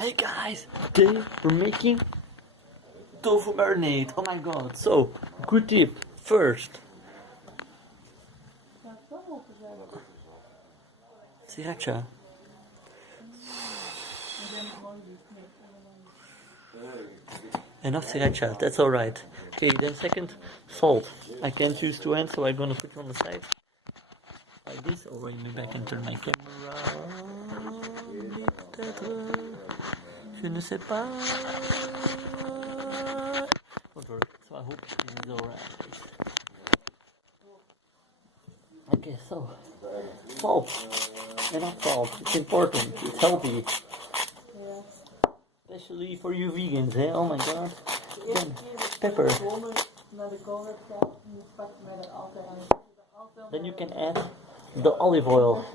Hey guys, today we're making tofu marinade. Oh my god, so good tip. First, Saradja. Enough Saradja, that's alright. Okay, then second, salt. I can't use two hands, so I'm gonna put it on the side. Like this, or maybe I can turn my camera. Je ne sais pas. Whatever. So I hope this is alright. Okay, so salt. Enough salt. It's important. It's healthy. Especially for you vegans, eh? Oh my god. Then pepper. Then you can add the olive oil.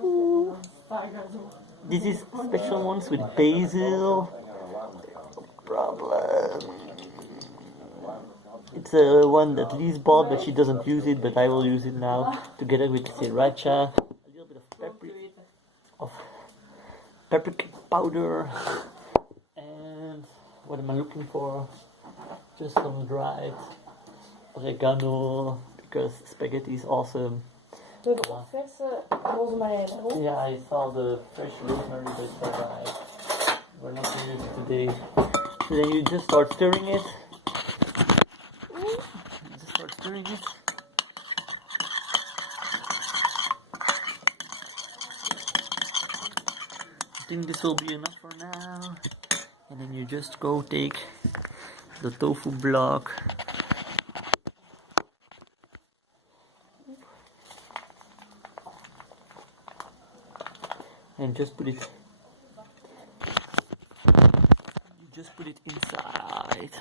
Ooh. This is special ones with basil. No problem. It's one that Liz bought, but she doesn't use it. But I will use it now together with Saradja. A little bit of paprika powder, and what am I looking for? Just some dried oregano, because spaghetti is awesome. Yeah, I saw the fresh rosemary, but it's alright. We're not doing it today. So then you just start stirring it. I think this will be enough for now. And then you just go take the tofu block. And just put it. You just put it inside.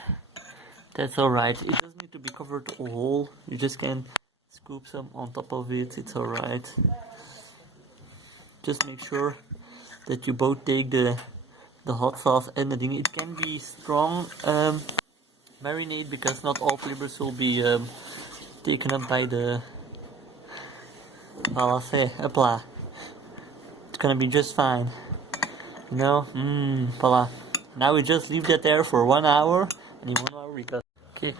That's alright. It doesn't need to be covered all. You just can scoop some on top of it. It's alright. Just make sure that you both take the hot sauce and the thing. It can be strong marinade, because not all flavors will be taken up by the. Voilà, it's gonna be just fine. You know? Voila. Now we just leave that there for 1 hour, and in 1 hour we got. Okay.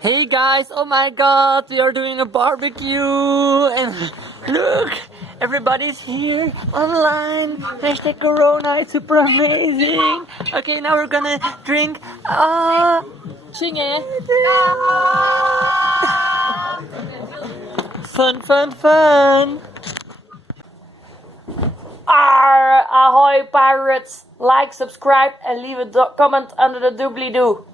Hey guys, oh my god, we are doing a barbecue, and look, everybody's here online. Hashtag Corona, it's super amazing. Okay, now we're gonna drink. Fun. Ahoy pirates, like, subscribe and leave a comment under the doobly-doo.